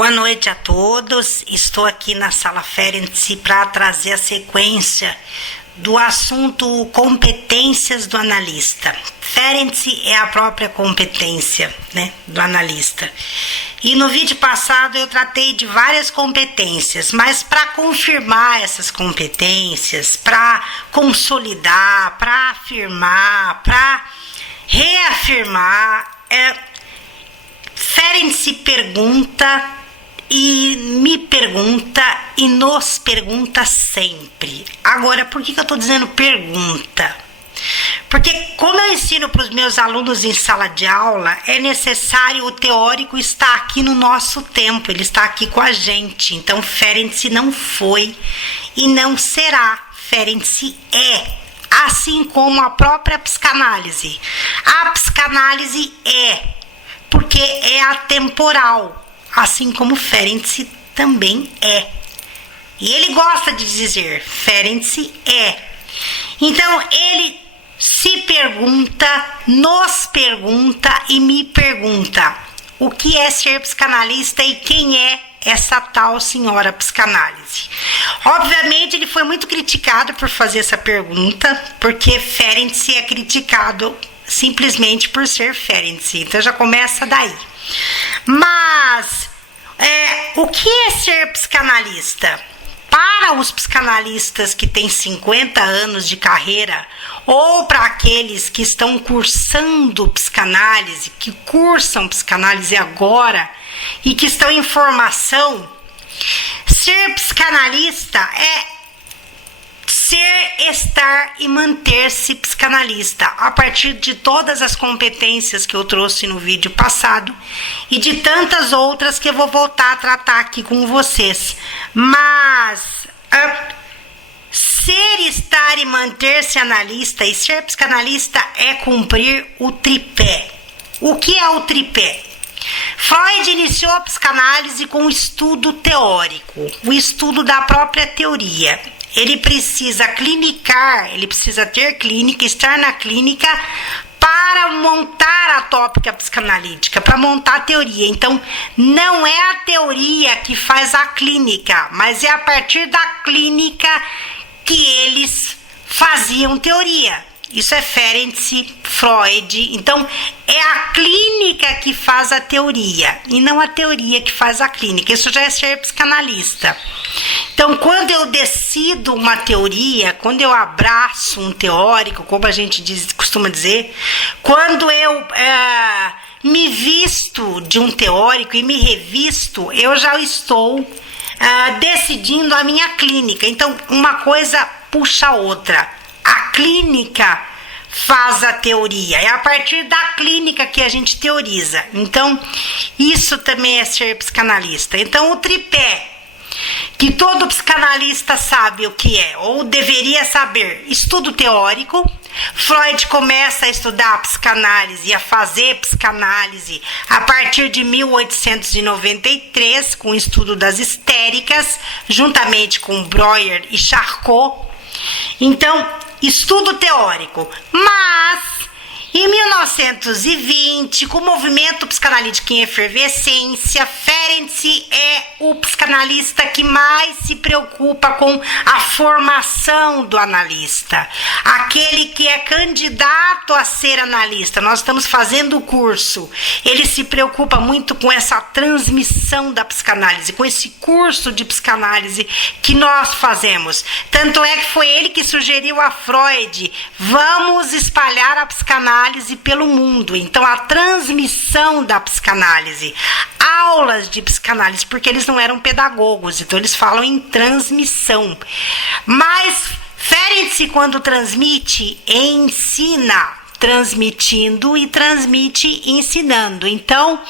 Boa noite a todos. Estou aqui na Sala Ferenc para trazer a sequência do assunto competências do analista. Ferenc é a própria competência, do analista. E no vídeo passado eu tratei de várias competências, mas para confirmar essas competências, para consolidar, para afirmar, para reafirmar, Ferenc pergunta e me pergunta e nos pergunta sempre. Agora, por que eu estou dizendo pergunta? Porque como eu ensino para os meus alunos em sala de aula, é necessário o teórico estar aqui no nosso tempo, ele está aqui com a gente. Então, Ferenc não foi e não será. Ferenc é, assim como a própria psicanálise. A psicanálise é, porque é atemporal, assim como Ferenc também é. E ele gosta de dizer, Ferenc é. Então, ele se pergunta, nos pergunta e me pergunta o que é ser psicanalista e quem é essa tal senhora psicanálise. Obviamente, ele foi muito criticado por fazer essa pergunta, porque Ferenc é criticado simplesmente por ser Ferenc. Então já começa daí. Mas o que é ser psicanalista? Para os psicanalistas que têm 50 anos de carreira, ou para aqueles que estão cursando psicanálise, que cursam psicanálise agora e que estão em formação, ser psicanalista é ser, estar e manter-se psicanalista, a partir de todas as competências que eu trouxe no vídeo passado e de tantas outras que eu vou voltar a tratar aqui com vocês. Mas ser, estar e manter-se analista e ser psicanalista é cumprir o tripé. O que é o tripé? Freud iniciou a psicanálise com o estudo teórico, o estudo da própria teoria. Ele precisa clinicar, ele precisa ter clínica, estar na clínica para montar a tópica psicanalítica, para montar a teoria. Então, não é a teoria que faz a clínica, mas é a partir da clínica que eles faziam teoria. Isso é Ferenc, Freud. Então, é a clínica que faz a teoria e não a teoria que faz a clínica. Isso já é ser psicanalista. Então, quando eu decido uma teoria, quando eu abraço um teórico, como a gente costuma dizer, quando eu me visto de um teórico e me revisto, eu já estou decidindo a minha clínica. Então, uma coisa puxa a outra. A clínica faz a teoria, é a partir da clínica que a gente teoriza. Então, isso também é ser psicanalista. Então, o tripé, que todo psicanalista sabe o que é, ou deveria saber: estudo teórico. Freud começa a estudar a psicanálise e a fazer psicanálise a partir de 1893, com o estudo das histéricas, juntamente com Breuer e Charcot. Então, estudo teórico. Mas, em 1920, com o movimento psicanalítico em efervescência, Ferenc é o psicanalista que mais se preocupa com a formação do analista. Aquele que é candidato a ser analista. Nós estamos fazendo o curso. Ele se preocupa muito com essa transmissão da psicanálise, com esse curso de psicanálise que nós fazemos. Tanto é que foi ele que sugeriu a Freud: vamos espalhar a psicanálise pelo mundo. Então, a transmissão da psicanálise, aulas de psicanálise, porque eles não eram pedagogos, então eles falam em transmissão. Mas Ferenc, quando transmite, ensina, transmitindo, e transmite ensinando. Então,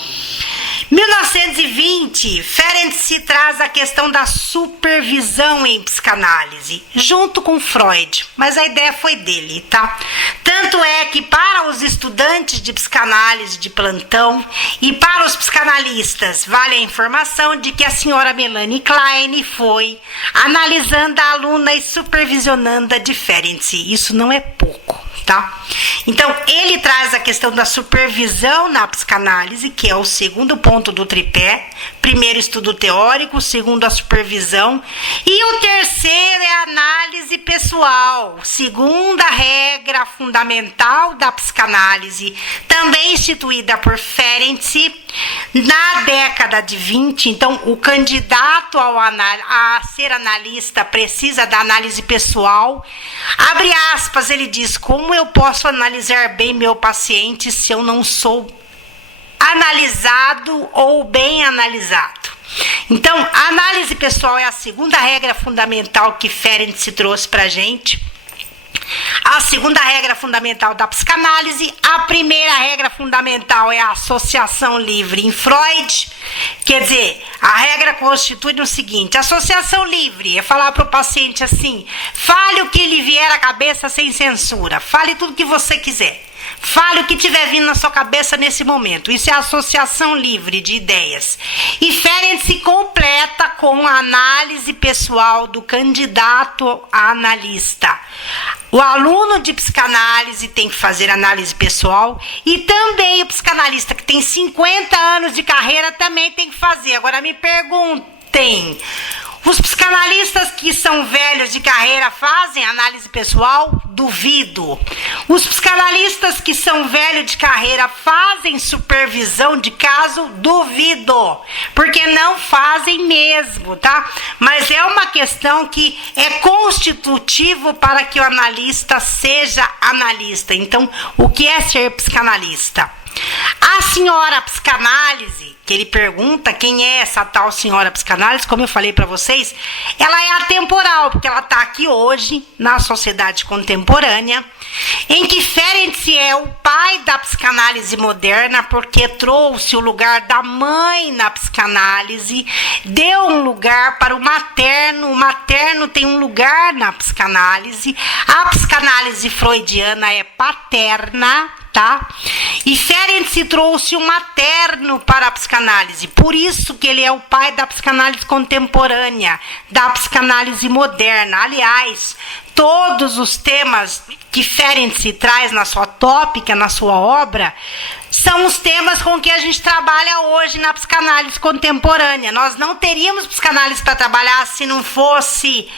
1920, Ferenc traz a questão da supervisão em psicanálise, junto com Freud, mas a ideia foi dele, tá? Tanto é que para os estudantes de psicanálise de plantão e para os psicanalistas, vale a informação de que a senhora Melanie Klein foi analisando a aluna e supervisionando a de Ferenc. Isso não é pouco, tá? Então, ele traz a questão da supervisão na psicanálise, que é o segundo ponto do tripé. Primeiro, estudo teórico, segundo, a supervisão. E o terceiro é a análise pessoal, segunda regra fundamental da psicanálise, também instituída por Ferenczi na década de 20. Então, o candidato a ser analista precisa da análise pessoal. Abre aspas, ele diz: como eu posso analisar bem meu paciente se eu não sou analisado ou bem analisado? Então, a análise pessoal é a segunda regra fundamental que Ferenczi trouxe pra gente. A segunda regra fundamental da psicanálise. A primeira regra fundamental é a associação livre em Freud. Quer dizer, a regra constitui no seguinte: associação livre é falar para o paciente assim: fale o que lhe vier à cabeça sem censura, fale tudo que você quiser, fale o que estiver vindo na sua cabeça nesse momento. Isso é associação livre de ideias. E Ferenczi completa com a análise pessoal do candidato a analista. O aluno de psicanálise tem que fazer análise pessoal, e também o psicanalista que tem 50 anos de carreira também tem que fazer. Agora me perguntem: os psicanalistas que são velhos de carreira fazem análise pessoal? Duvido. Os psicanalistas que são velhos de carreira fazem supervisão de caso? Duvido. Porque não fazem mesmo, tá? Mas é uma questão que é constitutivo para que o analista seja analista. Então, o que é ser psicanalista? A senhora psicanálise, que ele pergunta quem é essa tal senhora psicanálise, como eu falei para vocês, ela é atemporal, porque ela está aqui hoje na sociedade contemporânea, em que Ferenczi é o pai da psicanálise moderna, porque trouxe o lugar da mãe na psicanálise, deu um lugar para o materno tem um lugar na psicanálise. A psicanálise freudiana é paterna, tá? E Ferenczi trouxe o materno para a psicanálise, por isso que ele é o pai da psicanálise contemporânea, da psicanálise moderna. Aliás, todos os temas que Ferenczi traz na sua tópica, na sua obra, são os temas com que a gente trabalha hoje na psicanálise contemporânea. Nós não teríamos psicanálise para trabalhar se não fosse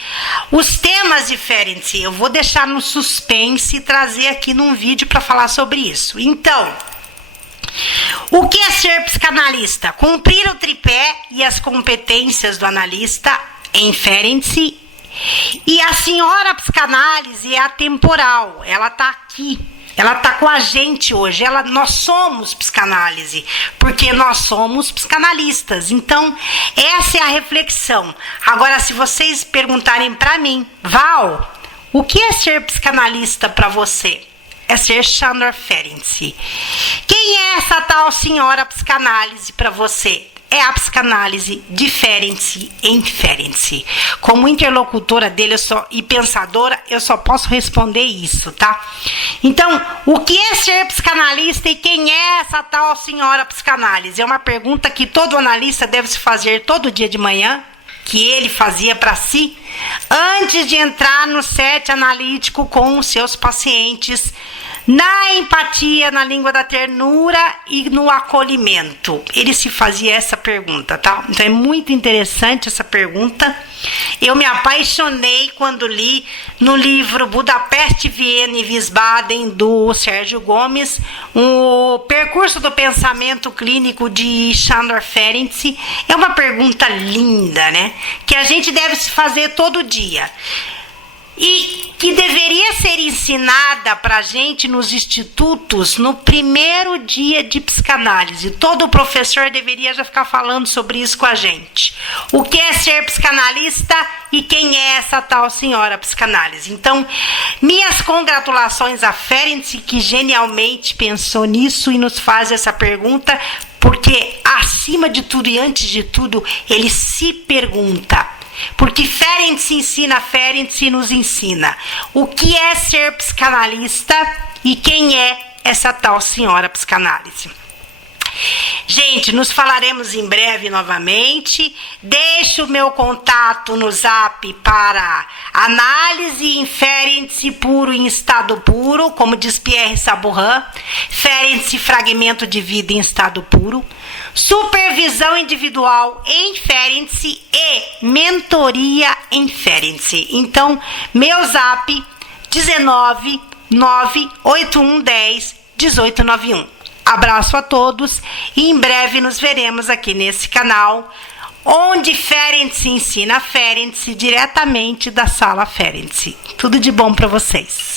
os temas de Ferenczi. Eu vou deixar no suspense e trazer aqui num vídeo para falar sobre isso. Então, o que é ser psicanalista? Cumprir o tripé e as competências do analista em Ferenczi. E a senhora psicanálise é atemporal, ela está aqui, ela está com a gente hoje, nós somos psicanálise, porque nós somos psicanalistas. Então, essa é a reflexão. Agora, se vocês perguntarem para mim: Val, o que é ser psicanalista para você? É ser Sandor Ferenczi. Quem é essa tal senhora psicanálise para você? É a psicanálise de Ferenczi em Ferenczi. Como interlocutora dele e pensadora, eu só posso responder isso, tá? Então, o que é ser psicanalista e quem é essa tal senhora psicanálise? É uma pergunta que todo analista deve se fazer todo dia de manhã, que ele fazia para si, antes de entrar no set analítico com os seus pacientes, na empatia, na língua da ternura e no acolhimento. Ele se fazia essa pergunta, tá? Então é muito interessante essa pergunta. Eu me apaixonei quando li no livro Budapeste, Viena e Wiesbaden, do Sérgio Gomes, o percurso do pensamento clínico de Sandor Ferenczi. É uma pergunta linda, né? Que a gente deve se fazer todo dia. E que deveria ser ensinada para a gente nos institutos no primeiro dia de psicanálise. Todo professor deveria já ficar falando sobre isso com a gente. O que é ser psicanalista e quem é essa tal senhora psicanálise? Então, minhas congratulações a Ferenczi, que genialmente pensou nisso e nos faz essa pergunta, porque acima de tudo e antes de tudo, ele se pergunta. Porque Ferenczi ensina, Ferenczi nos ensina o que é ser psicanalista e quem é essa tal senhora psicanálise. Gente, nos falaremos em breve novamente. Deixo o meu contato no zap para análise em Ferenc puro em estado puro, como diz Pierre Sabourin, Ferenc fragmento de vida em estado puro, supervisão individual em Ferenc e mentoria em Ferenc. Então, meu zap 19 98110 1891. Abraço a todos e em breve nos veremos aqui nesse canal, onde Ferenc ensina Ferenc diretamente da Sala Ferenc. Tudo de bom para vocês.